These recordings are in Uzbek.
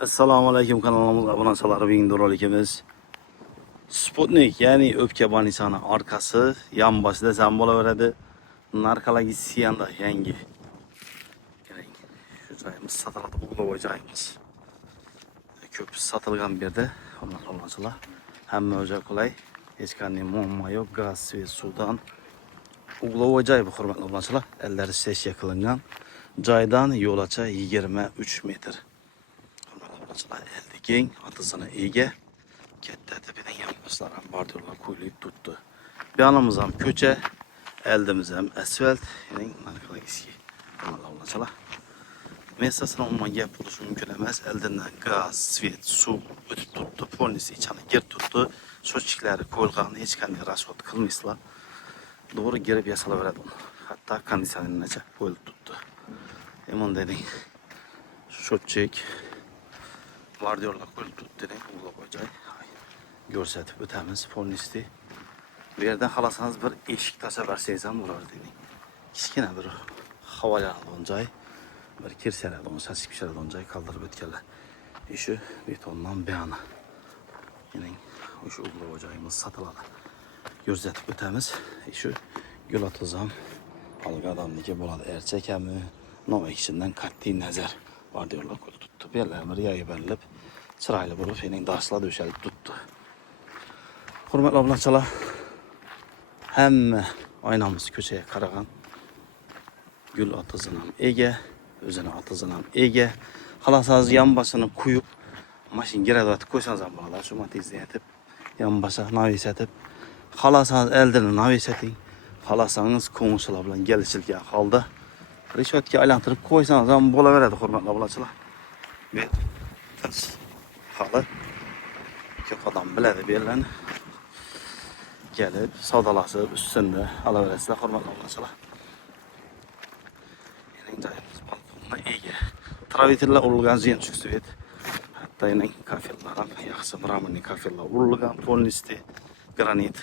Assalomu alaykum, kanalımız obunachilar bilan do'rlikimiz. Sputnik, ya'ni o'pka bonisani orqasi, yan boshida ham bo'laveradi. Narkologiyanda yangi. Qarang, shu joyimiz sotiladi, uyg'oq joyimiz. Ko'p sotilgan bu yerda, hurmatli obunachilar. Hamma o'zi qulay, hech qanday muammo yo'q, gaz, svet, suvdan uyg'oq joy bu, hurmatli obunachilar. Ellari sessiya qilingan. Joydan yo'lacha 23 metr. Eldi keng, atısına ege. Katta tepedən yanmışlar ham bordyorlar qo'yilib tutdi. Bu yanımız ham ko'cha, eldimiz ham asfalt, ya'ni narkologik. Alloh. Mesasına umuman gap bo'lishi mumkin emas. Eldan gaz, svet, suv o'tib tutdi, polnis ichini gir tutdi. Shochiklari qo'yilgan, hech qanday rasvot qilmaysizlar. To'g'ri girib yasalaveradi. Hatto konditsionergacha qo'yilib tutdi. Eman deding. Shochik bordyorlar qo'yilib tutdi, uyg'oq joy. Ko'rsatib o'tamiz polnisni. Bu yerdan xalasangiz bir eshik tashlab bersangiz ham bo'lardi dedik. Kichkina bir havolanadigan joy, bir kirsaladigan, sasib pishiradigan joy qoldirib o'tganlar. Shu betondan buyani. Ya'ni o'sha uyg'oq joyimiz sotiladi. Ko'rsatib o'tamiz. Shu gul otizam alga odamniki bo'ladi. Erchakami, no'makishidan qat'iy nazar bordyorlar qo'yilib tutdi. Bu yerlar bir yayib chiroyli bo'lib, ya'ni darslar döşəlib tutdi. Hurmatli obunachilar, hamma oynamiz ko'chaga qaragan. Gul otizini ham ega, o'zini otizini ham ega. Xalasangiz yan boshini quyib, mashin gradiyatib qo'ysangiz ham bo'ladi. Shu matizda yetib, yan boshqa navisatib, xalasangiz eldini navisating. Xalasangiz ko'ngilchilar bilan kelishilgan holda rishotga aylantirib qo'ysangiz ham bo'laveradi, hurmatli obunachilar. Men hali ko'p odam biladi bu yerlarni. Gelip savdalashib üstünde alaverasizlar, hurmatli obunachilar. Ya'ni joyimiz balkonga ega. Traviterlar urilgan zinchuk svet. Hatto ya'ni kafellar ham yaxshi mramorniy kafellar urilgan, polnisli granit.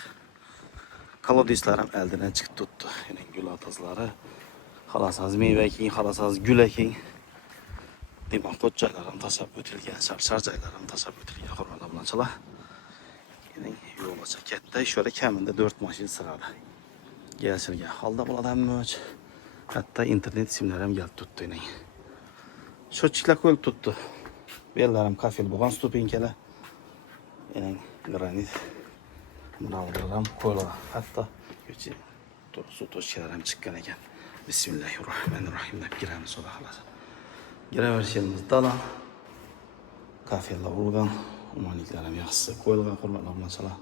Kolodislar ham eldan chiqib tutdi. Ya'ni gul otizlari. Xalasangiz meva eking, xalasangiz gul eking. Demak, qo'chchalar ham tashlab o'tilgan, shar joylar ham tashlab o'tilgan, hurmatli obunachilar. Yo'lacha katta, ishora kamida 4 mashin sig'adi. Kelishilgan holda bo'ladi hamma. Hatto internet simlari ham kelib tutdi. Shochiklar qo'yilib tutdi. Bu yerlar ham kafel bo'lgan stupenkalar. Ya'ni granit mravlar ham qo'yilgan. Hatto suv toshchalar ham chiqqan ekan. Bismillahirrohmanirrohim deb giramiz xudo xolasa. Giraverishimiz dalan. Kafellar urgan. Umanliklar ham yaxshisi qo'yilgan, hurmatli obunachilar.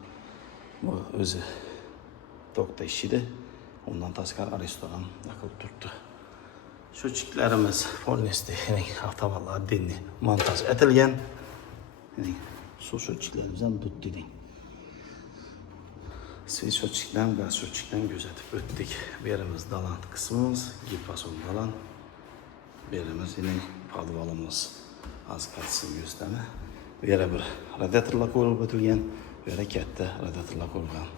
Bu o'zi to'xta ishida, undan tashqari restoran qilib turibdi. Shochiklarimiz polnisda, ya'ni avtomatlar dinni montaj etilgan. Ya'ni suv shochiklarimiz ham dud dedik. Svet shochikdan, gaz shochikdan ko'rsatib o'tdik. Bu yerimiz dalan qismimiz, gipason dalan. Bu yerimiz ya'ni podvalimiz askalsiz yustami. Bu yerga bir radiatorlar qo'yilib o'tilgan, bu yerga katta radiatorlar qo'yilgan.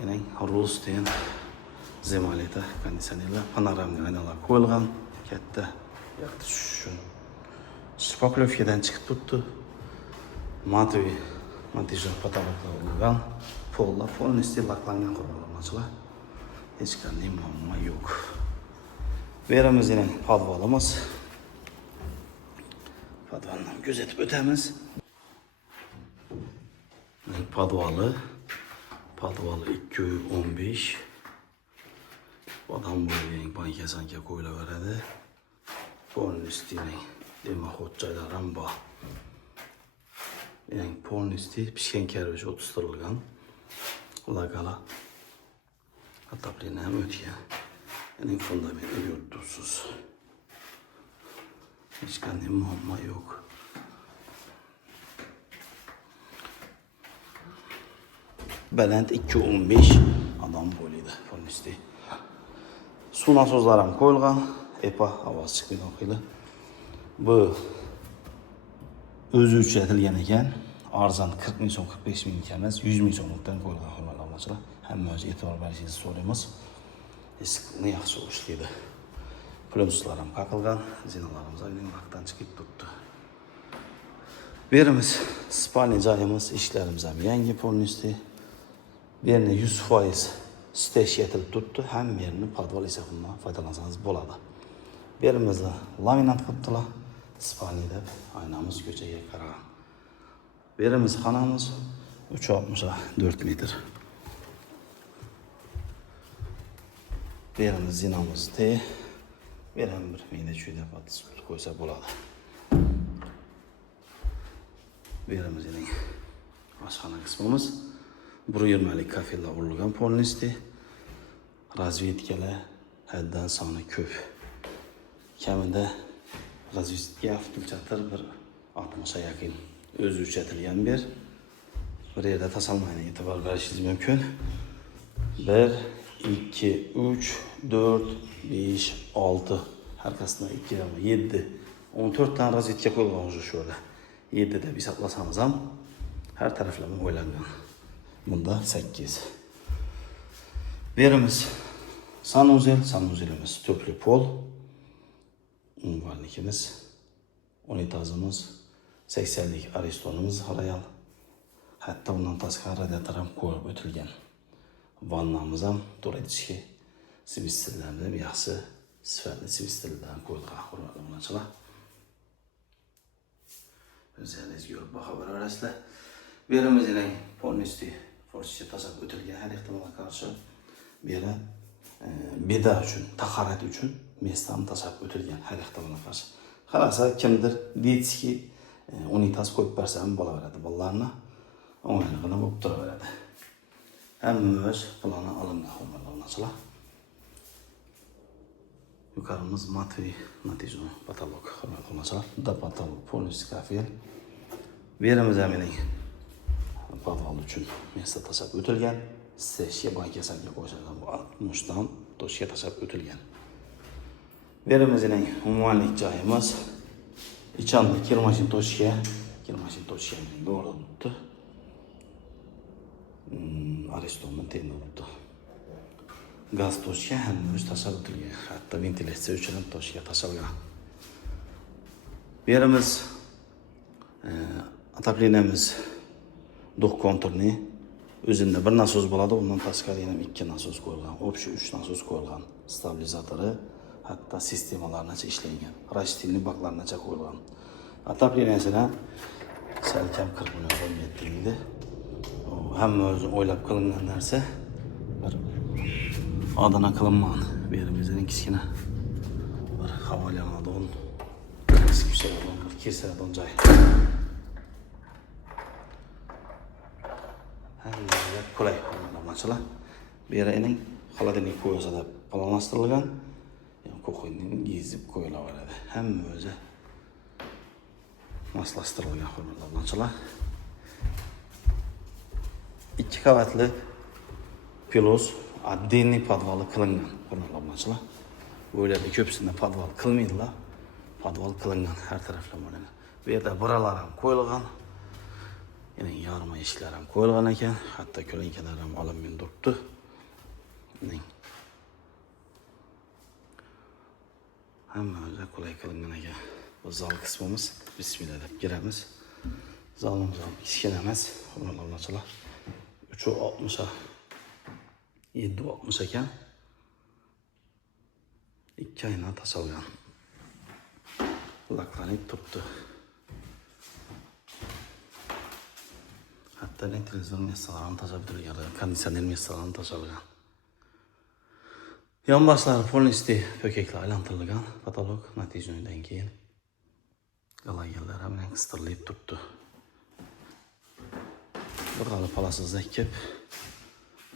Ya'ni Rolls-Royce Zemalita konditsionerlar, panoramli aynalar qo'yilgan, katta. Yo'qda shu shpaklovkadan chiqib turibdi. Matvi montajlar patologlar bo'lgan, pollar polnisli laklangan qurilmalar. Hech qanday muammo yo'q. Bu yerimiz ya'ni podvalimiz. Podvaldan gözetip ötemiz. Podvalı 215. Adam boyu banka sanki qo'yilaveradi. Polnisli demak xo'jaylar ham bor. Ya'ni polnisli pishgan karvash o'ttirilgan. Lagala. Ataplini ham o'tgan. Ya'ni fundamenti yo'rtuvsiz. Hech qanday muammo yo'q. Baland 215 adam bo'laydi polnisda. Suv nasozlari ham qo'yilgan, EPA ovoz chiqmaydigan qilib. Bu o'zi uchun etilgan ekan. Arzon 40 ming so'm, 45 ming emas, 100 ming so'mdan qo'yilgan, hurmatli obunachilar. Hamma o'zi e'tibor berishingizni so'raymiz. Eskining yaxshi ishlaydi. Plünslar ham qaqilgan, zinalarimiz aynan vaqtdan chiqib turibdi. Berimiz spalni joyimiz, ishlarimiz ham yangi polностью. Bu yerni 100% stage yetilib turibdi. Hamma yerni podval hisobidan foydalansangiz bo'ladi. Berimizda laminat qilibdilar. Spalni deb aynamiz ko'chaga qaragan. Berimiz xonamiz 364 metr. Berimiz zinamiz te. Berim bir meyda chuyda patis qo'ysa bo'ladi. Berimiz yine oshxona qismimiz 120lik kafelar urilgan polностью. Razvedkalar haddan soni ko'p. Kamida razvedka avtochatir bir 60 ga yaqin o'zi uchatilgan bir yerda tasalmayni e'tibor berishingiz mumkin. 1 2 3 4 5 6 arkasına 2 7 14 tane razvedka qo'yilgan shu yerda. 7 deb hisoblasangiz ham har taraflama o'ylangan. Bunda 8. Berimiz sanuzerimiz topli pol. Umumvarlikimiz, unitazimiz, 80'lik aristonimiz royal. Hatta bundan tashqari radiator ham qo'yib o'tilgan. Vannamiz ham turadishki sibistillardan yaxshi sifatli sibistillardan qo'yilgan, hurmatli obunachilar. O'zingiz ko'rib baho berasizlar. Berimiz yine polностью forscha tasab o'tilgan, har ehtimolga qarshi beri beda uchun, tahorat uchun mesdan tasab o'tilgan, har ehtimolga qarshi. Qarasa kimdir deytiki unitaz qo'yib bersa ham bo'laveradi. Bolalarni o'ng'ayligina bo'lib turaveradi. Hamma o'z plani olingan, hurmatli obunachilar. Yuqorimiz Matviy natijali patolog, hurmatli obunachilar. Da patolog polностью kafel. Berimiz ham podval uchun mesda tasab o'tilgan. Seshga bankasaga qo'shilgan bu 60 dan toshga tasab o'tilgan. Berimiz umumanlik joyimiz ichanda kirmashin toshga to'g'ri bo'libdi. Aristonning tengda bo'libdi. Gaz toshga hamma o'z tasab o'tilgan. Hatto ventilyatsiya uchun ham toshga tashalgan. Berimiz ataplenamiz duh konturni o'zida bir nasos bo'ladi, undan tashqari yana 2 nasos qo'yilgan, общий 3 nasos qo'yilgan. Stabilizatori, hatto sistemalargacha ishlangan. Rashtilni baklargacha qo'yilgan. Atapleniyasini salkam kirib bo'lmaydi. Hamma o'zi o'ylab qilingan narsa bir odana qilingan. Berimizning kichkina bir havolanadigan bir kesadigan joy. Hammaga qulay bo'lmoqchilar. Bu yerning xolodilnik qo'ysa deb planlashtirilgan. Kuxinning yezib qo'yilaveradi. Hamma o'zi moslashtirilgan, hurmatli obunachilar. 2 qavatli pilos отдельный podvali qilingan, hurmatli obunachilar. Bo'ylarda ko'psini podval qilmaydilar. Podval qilingan har taraflama. Bu yerda buralar ham qo'yilgan. Yine yarma eshiklar ham qo'yilgan ekan, hatto ko'lankalar ham olinmay turibdi. Hamma o'zi qulay qilingan ekan. Bu zal qismimiz. Bismillah deb giramiz. Zalimiz ham kichkina emas, hurmatli obunachilar. 360 760 ekan. 2 oyna tasalgan. Laklanib turibdi. Hatta televizor mesalarini tashlab o'tilgan, konditsioner mesalarini tashlagan. Yonboshlari polностью po'kaklar aylantirilgan, patolog natijadan keyin galagerlar ham qistirib turibdi. Bir g'alib palasizda ekib,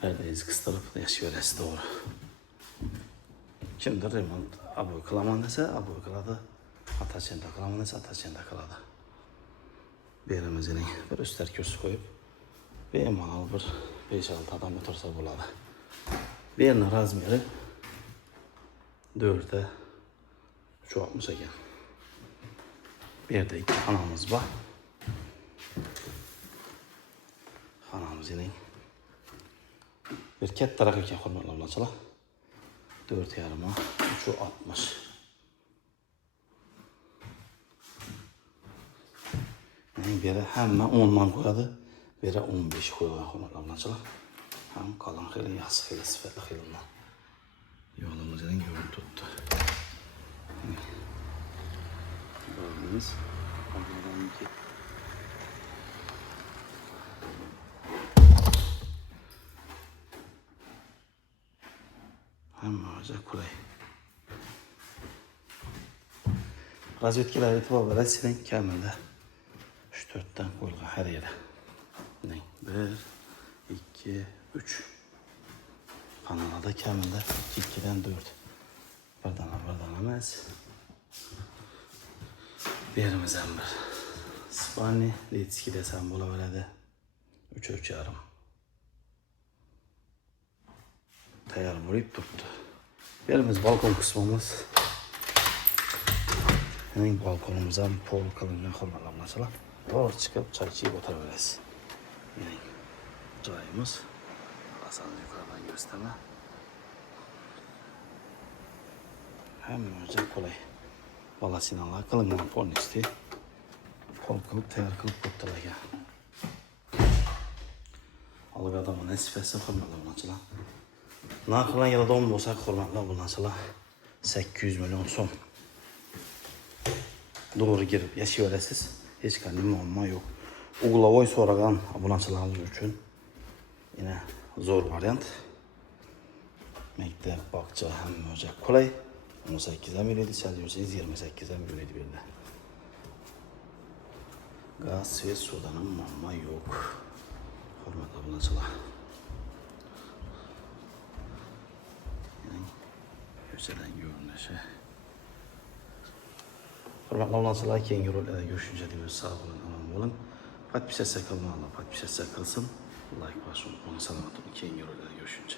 perdangizni qistirib yashab berasiz, to'g'ri. Kimdir remont aboy qilaman desa, aboy qiladi. Atachenda qilaman desa, atachenda qiladi. Berimiz bir üstler kürsü koyup bemalol bir 5-6 adam otursa bo'ladi. Bu yerning razmeri 4'e 360 ekan. Bu yerda 2 xonamiz bor. Xonamiz bir kattaroq ekan, hurmatli obunachilar. 4,5 360. beri hemen 10'dan koyadı. Beri 15 koyuyor hurmatlı obunachilar. Hem kalın xili, yaxshi xili, sifatli xilidan. Yolumuzdan görüntü tuttu. Gördünüz. Hammaca kulay. Razvedkalar e'tibor berasizning kamida 3-4 qo'yilgan har yeri. 1, 2, 3. Panelada kamida 2'dan 4. Birdan emas. Berimiz ham bir. Spani Litski desam bo'laveradi. 3,5. Tayyor bo'lib turibdi. Berimiz balkon qismimiz. Mening balkonimiz ham pol qilingan hurmatli obunachilar. To'g'ri chiqib choy ichib o'tiraverasiz. Mening joyimiz. Asalni yuqoridan ko'rsataman. Hammaga qulay. Balasinalar qilingan polnisdi. Pol qilib tayyor qilib qo'ydilar. Alg'adam nasifasi hurmatli obunachilar. Narxlar yaradon bo'lsa hurmatli obunachilar 800 milyon so'm. Doğru girip yaşayıverasiz. Hech qanday muammo yo'q. Uglavoy so'ragan obunachilarimiz uchun yine zo'r variant. Maktab, bog'cha hammaga qulay. 18 ham beradi, chalizsangiz 28 ham beradi bu yerda. Gaz, svet, suvdan ham muammo yo'q. Hurmatli obunachilar. Ko'chadan görünüşü. Hurmatli obunachilar, keyingi roliklarda görüşünce deb sog' bo'lin, omon bo'lin. Podpisatsiya qilmaganlar podpisatsiya qilsin. Like bosing, salomat bo'ling. Keyingi roliklarda görüşünce.